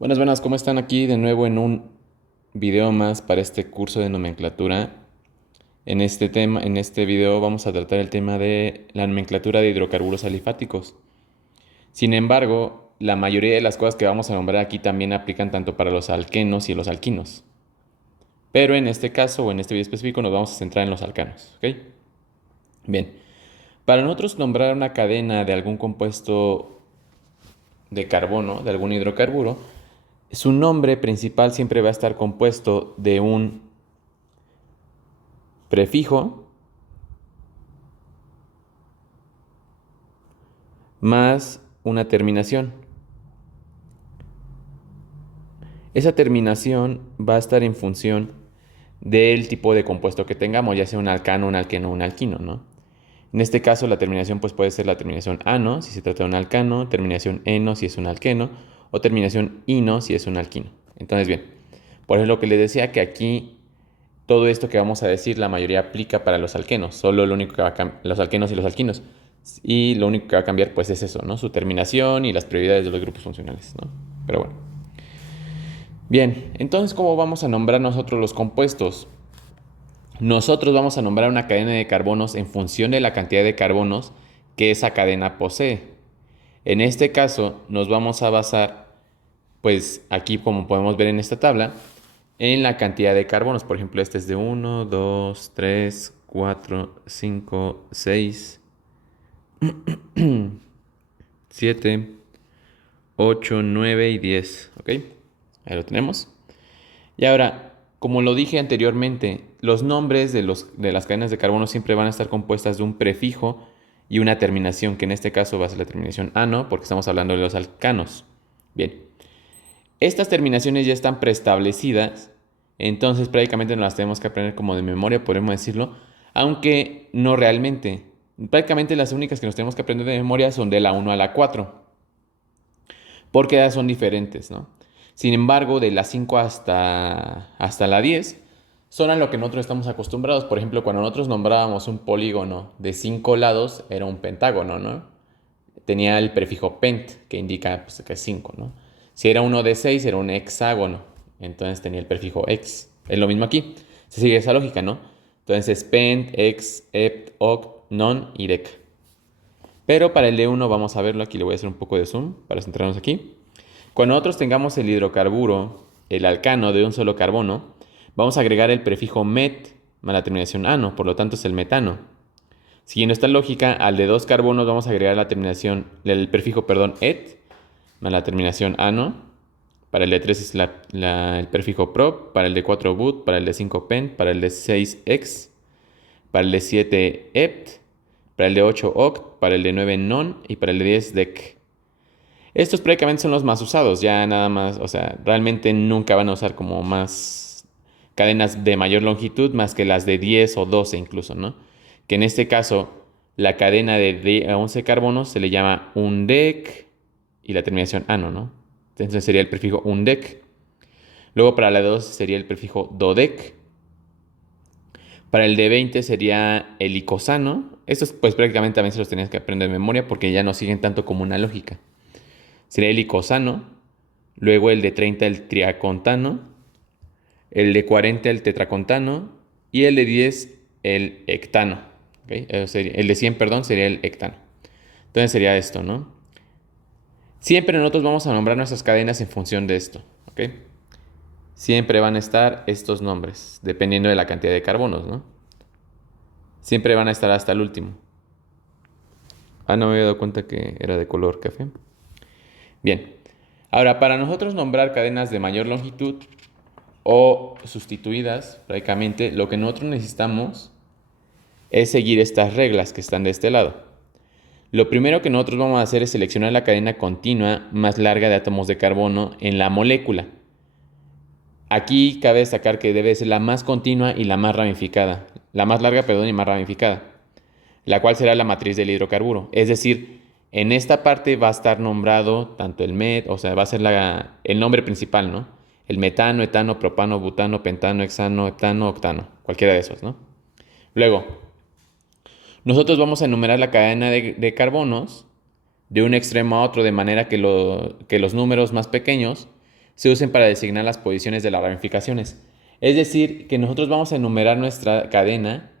Buenas, buenas, ¿cómo están aquí de nuevo en un video más para este curso de nomenclatura? En este video vamos a tratar el tema de la nomenclatura de hidrocarburos alifáticos. Sin embargo, la mayoría de las cosas que vamos a nombrar aquí también aplican tanto para los alquenos y los alquinos. Pero en este caso o en este video específico nos vamos a centrar en los alcanos, ¿ok? Bien, para nosotros nombrar una cadena de algún compuesto de carbono, de algún hidrocarburo, su nombre principal siempre va a estar compuesto de un prefijo más una terminación. Esa terminación va a estar en función del tipo de compuesto que tengamos, ya sea un alcano, un alqueno o un alquino, ¿no? En este caso la terminación pues, puede ser la terminación ano si se trata de un alcano, terminación eno si es un alqueno o terminación ino si es un alquino. Entonces bien, por eso es lo que les decía que aquí todo esto que vamos a decir, la mayoría aplica para los alquenos, solo lo único que va a cambiar, los alquenos y los alquinos. Y lo único que va a cambiar, pues, es eso, ¿no? Su terminación y las prioridades de los grupos funcionales, ¿no? Pero bueno. Bien, entonces, ¿cómo vamos a nombrar nosotros los compuestos? Nosotros vamos a nombrar una cadena de carbonos en función de la cantidad de carbonos que esa cadena posee. En este caso, nos vamos a basar, pues, aquí, como podemos ver en esta tabla, en la cantidad de carbonos. Por ejemplo, este es de 1, 2, 3, 4, 5, 6, 7, 8, 9 y 10. ¿Ok? Ahí lo tenemos. Y ahora, como lo dije anteriormente, los nombres de las cadenas de carbono siempre van a estar compuestas de un prefijo y una terminación, que en este caso va a ser la terminación ano, porque estamos hablando de los alcanos. Bien, estas terminaciones ya están preestablecidas, entonces prácticamente nos las tenemos que aprender como de memoria, podemos decirlo, aunque no realmente. Prácticamente las únicas que nos tenemos que aprender de memoria son de la 1 a la 4, porque ya son diferentes, ¿no? Sin embargo, de la 5 hasta la 10 son a lo que nosotros estamos acostumbrados. Por ejemplo, cuando nosotros nombrábamos un polígono de 5 lados, era un pentágono, ¿no? Tenía el prefijo pent, que indica pues, que es 5, ¿no? Si era uno de 6 era un hexágono, entonces tenía el prefijo ex. Es lo mismo aquí, se sigue esa lógica, ¿no? Entonces pent, ex, hept, oct, non y dec. Pero para el de uno vamos a verlo, aquí le voy a hacer un poco de zoom para centrarnos aquí. Cuando nosotros tengamos el hidrocarburo, el alcano de un solo carbono, vamos a agregar el prefijo met más la terminación ano, por lo tanto es el metano. Siguiendo esta lógica, al de dos carbonos vamos a agregar la terminación, el prefijo, perdón, et, más la terminación ano. Para el de 3 es el prefijo prop, para el de 4 but, para el de 5 pent, para el de 6 ex, para el de 7 ept, para el de 8 oct, para el de 9 non y para el de 10 dec. Estos prácticamente son los más usados, ya nada más, o sea, realmente nunca van a usar como más cadenas de mayor longitud más que las de 10 o 12 incluso, ¿no? Que en este caso la cadena de 11 carbonos se le llama undec y la terminación ano, ¿no? Entonces sería el prefijo undec. Luego para la 2 sería el prefijo dodec. Para el de 20 sería el icosano. Estos pues prácticamente también se los tenías que aprender de memoria porque ya no siguen tanto como una lógica. Sería el icosano. Luego el de 30 el triacontano. El de 40 el tetracontano. Y el de 10 el hectano. ¿Okay? El de 100, perdón, sería el hectano. Entonces sería esto, ¿no? Siempre nosotros vamos a nombrar nuestras cadenas en función de esto. ¿Ok? Siempre van a estar estos nombres, dependiendo de la cantidad de carbonos, ¿no? Siempre van a estar hasta el último. Ah, no me había dado cuenta que era de color café. Bien. Ahora, para nosotros nombrar cadenas de mayor longitud o sustituidas, prácticamente, lo que nosotros necesitamos es seguir estas reglas que están de este lado. Lo primero que nosotros vamos a hacer es seleccionar la cadena continua más larga de átomos de carbono en la molécula. Aquí cabe destacar que debe ser la más continua y la más ramificada. La más larga, perdón, y más ramificada. La cual será la matriz del hidrocarburo. Es decir, en esta parte va a estar nombrado tanto el met, o sea, va a ser el nombre principal, ¿no? El metano, etano, propano, butano, pentano, hexano, heptano, octano. Cualquiera de esos, ¿no? Luego, nosotros vamos a enumerar la cadena de carbonos de un extremo a otro de manera que los números más pequeños se usen para designar las posiciones de las ramificaciones. Es decir, que nosotros vamos a enumerar nuestra cadena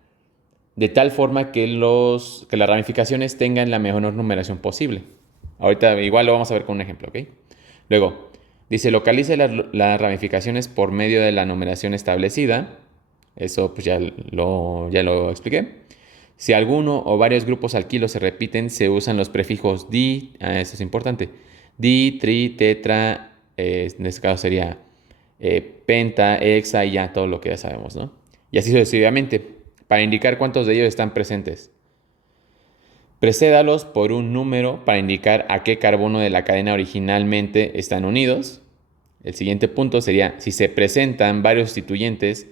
de tal forma que las ramificaciones tengan la mejor numeración posible. Ahorita igual lo vamos a ver con un ejemplo, ¿ok? Luego, dice, localice las ramificaciones por medio de la numeración establecida. Eso pues ya lo expliqué. Si alguno o varios grupos alquilos se repiten, se usan los prefijos di, eso es importante, di, tri, tetra, en este caso sería penta, hexa y ya todo lo que ya sabemos, ¿no? Y así sucesivamente, para indicar cuántos de ellos están presentes. Precédalos por un número para indicar a qué carbono de la cadena originalmente están unidos. El siguiente punto sería, si se presentan varios sustituyentes,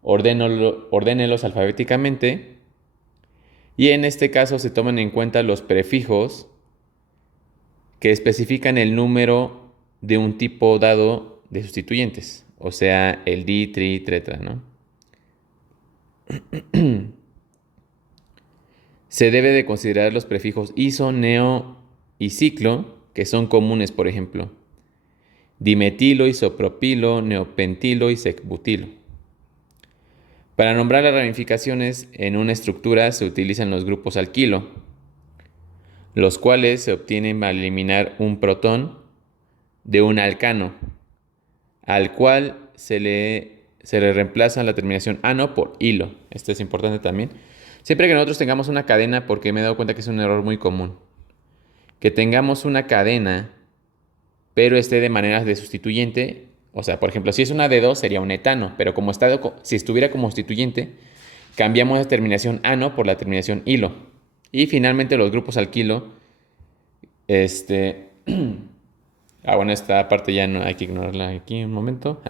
ordénelos alfabéticamente. Y en este caso se toman en cuenta los prefijos que especifican el número de un tipo dado de sustituyentes, o sea, el di, tri, tetra, ¿no? Se debe de considerar los prefijos iso, neo y ciclo, que son comunes, por ejemplo, dimetilo, isopropilo, neopentilo y secbutilo. Para nombrar las ramificaciones en una estructura se utilizan los grupos alquilo, los cuales se obtienen al eliminar un protón de un alcano, al cual se le reemplaza la terminación ano por hilo. Esto es importante también. Siempre que nosotros tengamos una cadena, porque me he dado cuenta que es un error muy común, que tengamos una cadena, pero esté de manera de sustituyente. O sea, por ejemplo, si es una de 2 sería un etano, pero si estuviera como sustituyente, cambiamos la terminación ano por la terminación hilo. Y finalmente los grupos alquilo, bueno, esta parte ya no hay que ignorarla aquí un momento.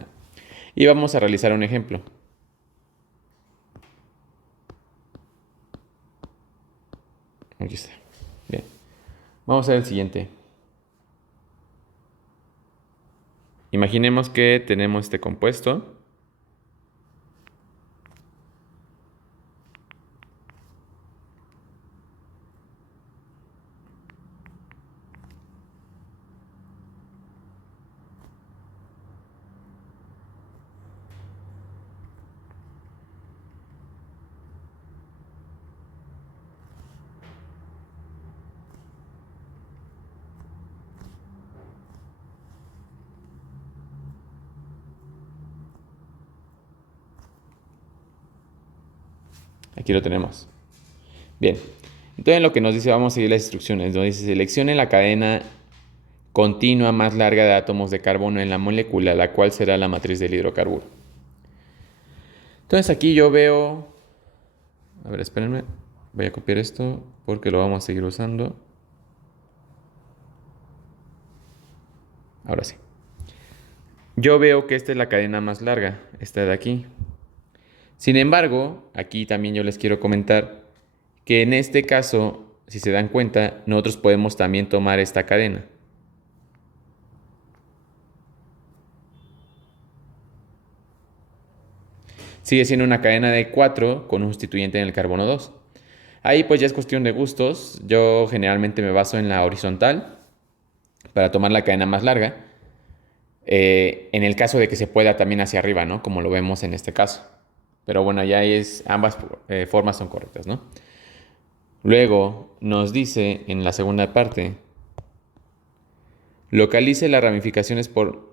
Y vamos a realizar un ejemplo. Aquí está. Bien. Vamos a ver el siguiente. Imaginemos que tenemos este compuesto. Aquí lo tenemos. Bien. Entonces lo que nos dice, vamos a seguir las instrucciones. Nos dice, seleccione la cadena continua más larga de átomos de carbono en la molécula, la cual será la matriz del hidrocarburo. Entonces aquí yo veo... A ver, espérenme. Voy a copiar esto porque lo vamos a seguir usando. Ahora sí. Yo veo que esta es la cadena más larga, esta de aquí. Sin embargo, aquí también yo les quiero comentar que en este caso, si se dan cuenta, nosotros podemos también tomar esta cadena. Sigue siendo una cadena de 4 con un sustituyente en el carbono 2. Ahí pues ya es cuestión de gustos. Yo generalmente me baso en la horizontal para tomar la cadena más larga. En el caso de que se pueda también hacia arriba, ¿no? Como lo vemos en este caso. Pero bueno, ya ambas formas son correctas, ¿no? Luego nos dice en la segunda parte, localice las ramificaciones por...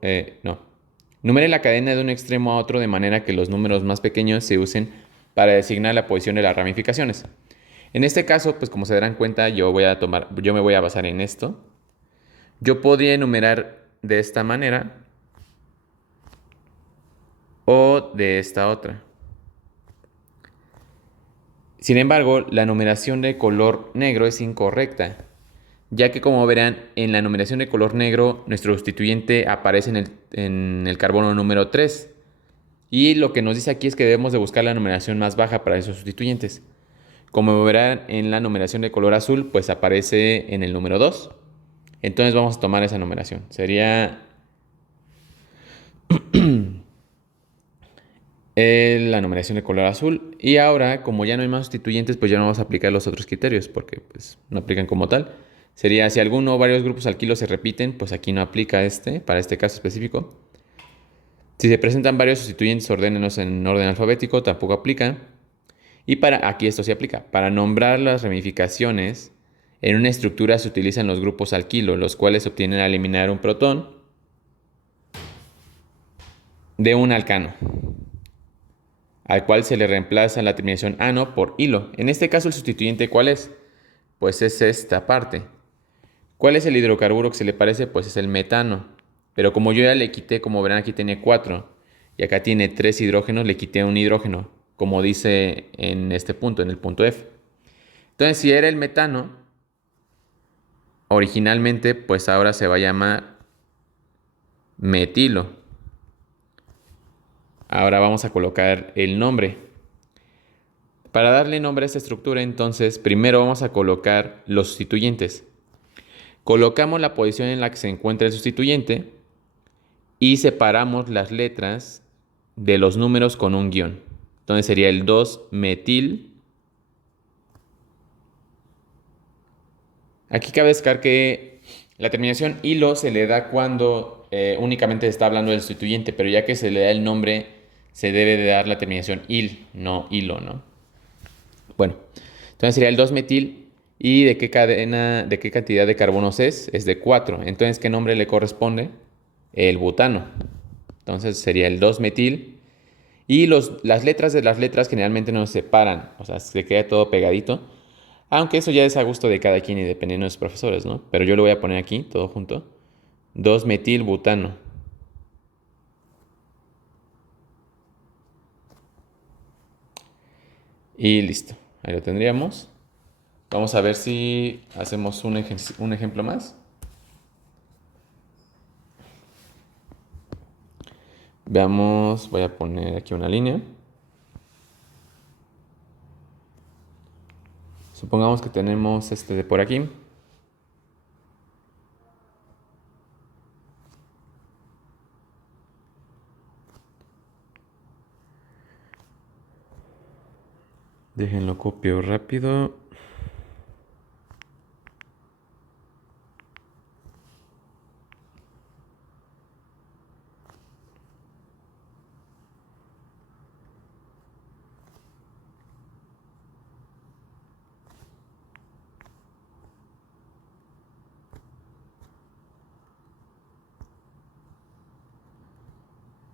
Numere la cadena de un extremo a otro de manera que los números más pequeños se usen para designar la posición de las ramificaciones. En este caso, pues como se darán cuenta, yo me voy a basar en esto. Yo podría enumerar de esta manera o de esta otra. Sin embargo, la numeración de color negro es incorrecta, ya que como verán, en la numeración de color negro, nuestro sustituyente aparece en el carbono número 3. Y lo que nos dice aquí es que debemos de buscar la numeración más baja para esos sustituyentes. Como verán, en la numeración de color azul, pues aparece en el número 2. Entonces vamos a tomar esa numeración. Sería la numeración de color azul. Y ahora, como ya no hay más sustituyentes, pues ya no vamos a aplicar los otros criterios, porque pues no aplican como tal. Sería si alguno o varios grupos alquilos se repiten, pues aquí no aplica para este caso específico. Si se presentan varios sustituyentes, ordénelos en orden alfabético, tampoco aplica. Y aquí esto sí aplica. Para nombrar las ramificaciones, en una estructura se utilizan los grupos alquilo, los cuales se obtienen al eliminar un protón de un alcano, al cual se le reemplaza la terminación ano por hilo. En este caso, el sustituyente, ¿cuál es? Pues es esta parte. ¿Cuál es el hidrocarburo que se le parece? Pues es el metano. Pero como yo ya le quité, como verán, aquí tiene 4 y acá tiene 3 hidrógenos, le quité un hidrógeno, como dice en este punto, en el punto F. Entonces, si era el metano, originalmente, pues ahora se va a llamar metilo. Ahora vamos a colocar el nombre. Para darle nombre a esta estructura, entonces, primero vamos a colocar los sustituyentes. Colocamos la posición en la que se encuentra el sustituyente y separamos las letras de los números con un guión. Entonces sería el 2-metil. Aquí cabe destacar que la terminación hilo se le da cuando únicamente se está hablando del sustituyente, pero ya que se le da el nombre, se debe de dar la terminación il, no hilo, ¿no? Bueno, entonces sería el 2-metil. ¿Y de qué cadena, de qué cantidad de carbonos es? Es de 4. Entonces, ¿qué nombre le corresponde? El butano. Entonces sería el 2-metil. Y las letras de las letras generalmente no se separan, o sea, se queda todo pegadito. Aunque eso ya es a gusto de cada quien y dependiendo de sus profesores, ¿no? Pero yo lo voy a poner aquí, todo junto. 2-metilbutano. Y listo, ahí lo tendríamos. Vamos a ver si hacemos un ejemplo más. Veamos, voy a poner aquí una línea. Supongamos que tenemos este de por aquí. Déjenlo copio rápido.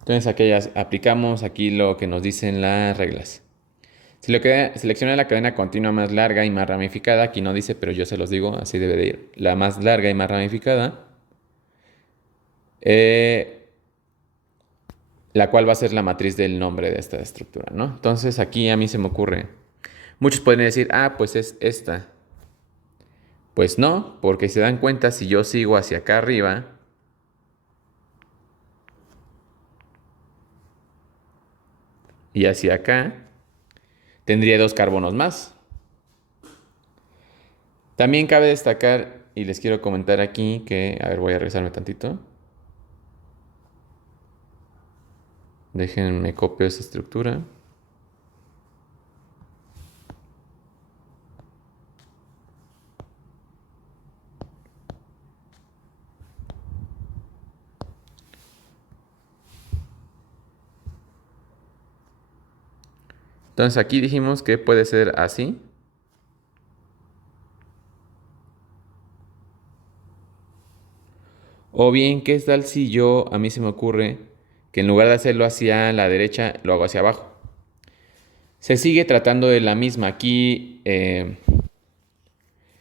Entonces aquí ya aplicamos aquí lo que nos dicen las reglas. Si lo que selecciona la cadena continua más larga y más ramificada, aquí no dice, pero yo se los digo, así debe de ir. La más larga y más ramificada, la cual va a ser la matriz del nombre de esta estructura, ¿no? Entonces aquí a mí se me ocurre, muchos pueden decir, ah, pues es esta. Pues no, porque se dan cuenta, si yo sigo hacia acá arriba, y hacia acá, tendría 2 carbonos más. También cabe destacar, y les quiero comentar aquí que, a ver, voy a regresarme tantito. Déjenme copio esa estructura. Entonces aquí dijimos que puede ser así. O bien, ¿qué tal si a mí se me ocurre que en lugar de hacerlo hacia la derecha, lo hago hacia abajo? Se sigue tratando de la misma. Aquí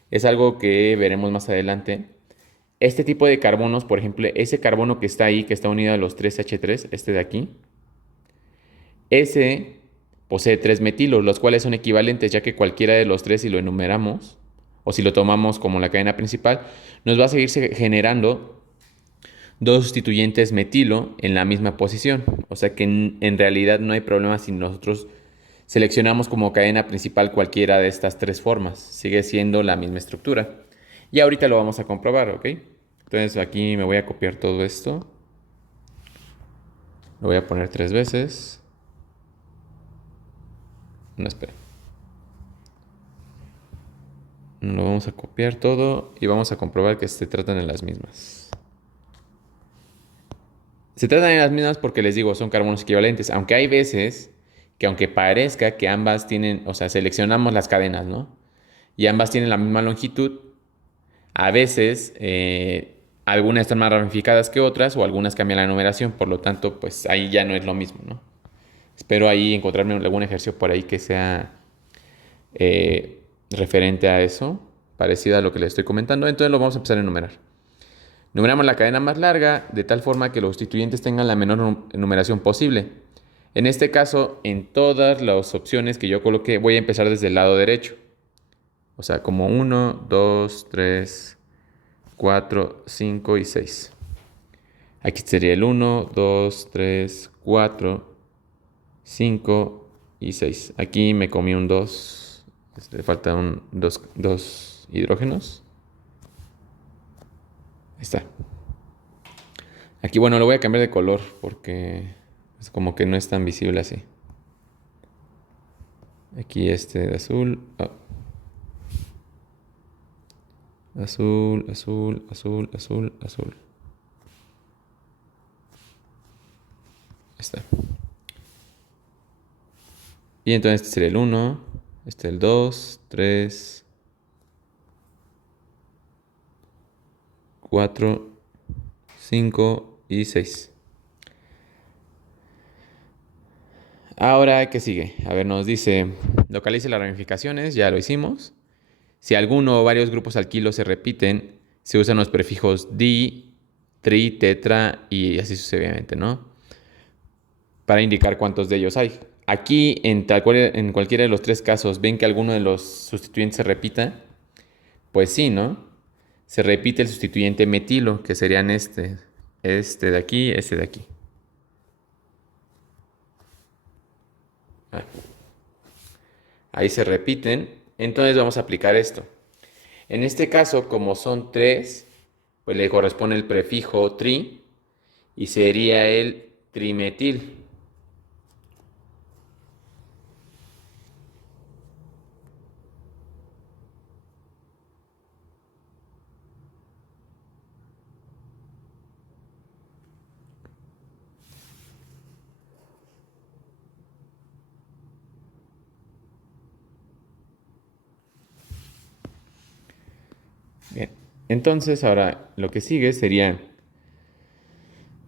es algo que veremos más adelante. Este tipo de carbonos, por ejemplo, ese carbono que está ahí, que está unido a los 3H3, este de aquí, ese posee 3 metilos, los cuales son equivalentes, ya que cualquiera de los tres, si lo enumeramos, o si lo tomamos como la cadena principal, nos va a seguir generando 2 sustituyentes metilo en la misma posición. O sea que en realidad no hay problema si nosotros seleccionamos como cadena principal cualquiera de estas 3 formas. Sigue siendo la misma estructura. Y ahorita lo vamos a comprobar, ¿ok? Entonces aquí me voy a copiar todo esto. Lo voy a poner 3 veces. No, espera. Lo vamos a copiar todo y vamos a comprobar que se tratan de las mismas. Se tratan de las mismas porque les digo, son carbonos equivalentes, aunque hay veces que aunque parezca que ambas tienen, o sea, seleccionamos las cadenas, ¿no? Y ambas tienen la misma longitud, a veces algunas están más ramificadas que otras o algunas cambian la numeración, por lo tanto, pues ahí ya no es lo mismo, ¿no? Espero ahí encontrarme algún ejercicio por ahí que sea referente a eso, parecido a lo que les estoy comentando. Entonces lo vamos a empezar a enumerar. Numeramos la cadena más larga de tal forma que los sustituyentes tengan la menor numeración posible. En este caso, en todas las opciones que yo coloqué, voy a empezar desde el lado derecho. O sea, como 1, 2, 3, 4, 5 y 6. Aquí sería el 1, 2, 3, 4, 5 y 6. Aquí me comí un 2. Le faltan dos hidrógenos. Ahí está. Aquí, bueno, lo voy a cambiar de color porque es como que no es tan visible así. Aquí este de azul. Oh. Azul, azul, azul, azul, azul. Ahí está. Y entonces este sería el 1, este el 2, 3, 4, 5 y 6. Ahora, ¿qué sigue? A ver, nos dice, localice las ramificaciones, ya lo hicimos. Si alguno o varios grupos alquilos se repiten, se usan los prefijos di, tri, tetra y así sucesivamente, ¿no? Para indicar cuántos de ellos hay. Aquí, en cualquiera de los tres casos, ven que alguno de los sustituyentes se repita. Pues sí, ¿no? Se repite el sustituyente metilo, que serían este de aquí, este de aquí. Ah, ahí se repiten. Entonces vamos a aplicar esto. En este caso, como son tres, pues le corresponde el prefijo tri y sería el trimetil. Bien. Entonces, ahora lo que sigue sería,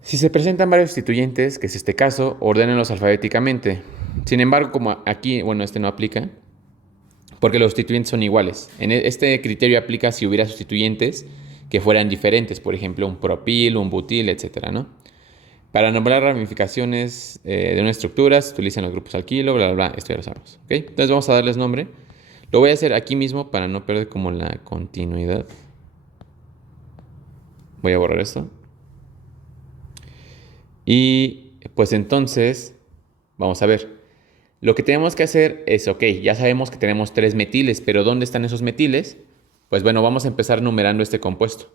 si se presentan varios sustituyentes, que es este caso, ordénenlos alfabéticamente. Sin embargo, como aquí, bueno, este no aplica, porque los sustituyentes son iguales. Este criterio aplica si hubiera sustituyentes que fueran diferentes, por ejemplo, un propil, un butil, etcétera, ¿no? Para nombrar ramificaciones de una estructura se utilizan los grupos alquilo, bla, bla, bla, esto ya lo sabemos, ¿ok? Entonces vamos a darles nombre. Lo voy a hacer aquí mismo para no perder como la continuidad. Voy a borrar esto. Y pues entonces, vamos a ver. Lo que tenemos que hacer es, ok, ya sabemos que tenemos tres metiles, pero ¿dónde están esos metiles? Pues bueno, vamos a empezar numerando este compuesto.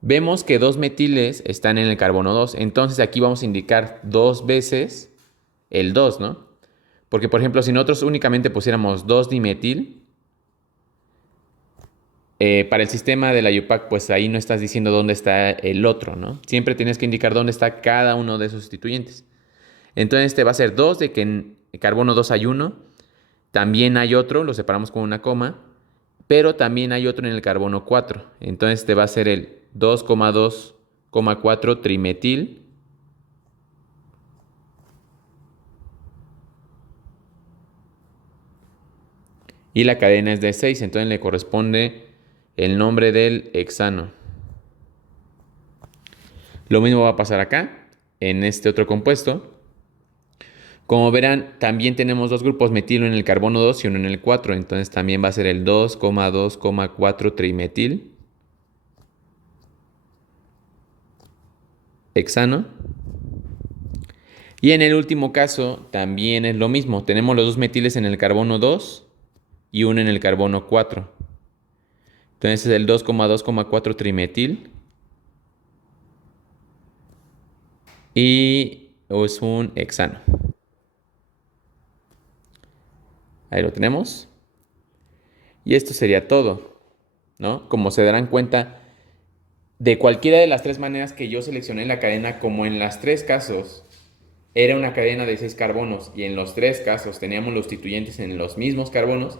Vemos que dos metiles están en el carbono 2, entonces aquí vamos a indicar dos veces el 2, ¿no? Porque, por ejemplo, si nosotros únicamente pusiéramos 2-dimetil, para el sistema de la UPAC, pues ahí no estás diciendo dónde está el otro, ¿no? Siempre tienes que indicar dónde está cada uno de esos sustituyentes. Entonces este va a ser 2 de que en carbono 2 hay uno, también hay otro, lo separamos con una coma, pero también hay otro en el carbono 4. Entonces este va a ser el 2,2,4 trimetil. Y la cadena es de 6, entonces le corresponde el nombre del hexano. Lo mismo va a pasar acá, en este otro compuesto. Como verán, también tenemos dos grupos metilo en el carbono 2 y uno en el 4, entonces también va a ser el 2,2,4 trimetil hexano. Y en el último caso también es lo mismo, tenemos los dos metiles en el carbono 2 y uno en el carbono 4. Entonces es el 2,2,4 trimetil y es un hexano. Ahí lo tenemos. Y esto sería todo, ¿no? Como se darán cuenta, de cualquiera de las tres maneras que yo seleccioné en la cadena, como en las tres casos era una cadena de 6 carbonos y en los tres casos teníamos los sustituyentes en los mismos carbonos,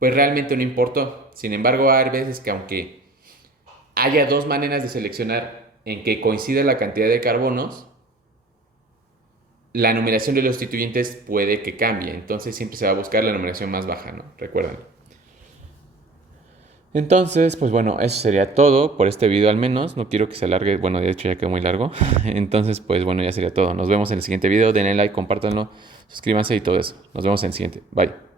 pues realmente no importó. Sin embargo, hay veces que aunque haya dos maneras de seleccionar en que coincide la cantidad de carbonos, la numeración de los sustituyentes puede que cambie. Entonces siempre se va a buscar la numeración más baja, ¿no? Recuerden. Entonces, pues bueno, eso sería todo por este video al menos. No quiero que se alargue, bueno, de hecho ya quedó muy largo. Entonces, pues bueno, ya sería todo. Nos vemos en el siguiente video. Denle like, compártanlo, suscríbanse y todo eso. Nos vemos en el siguiente. Bye.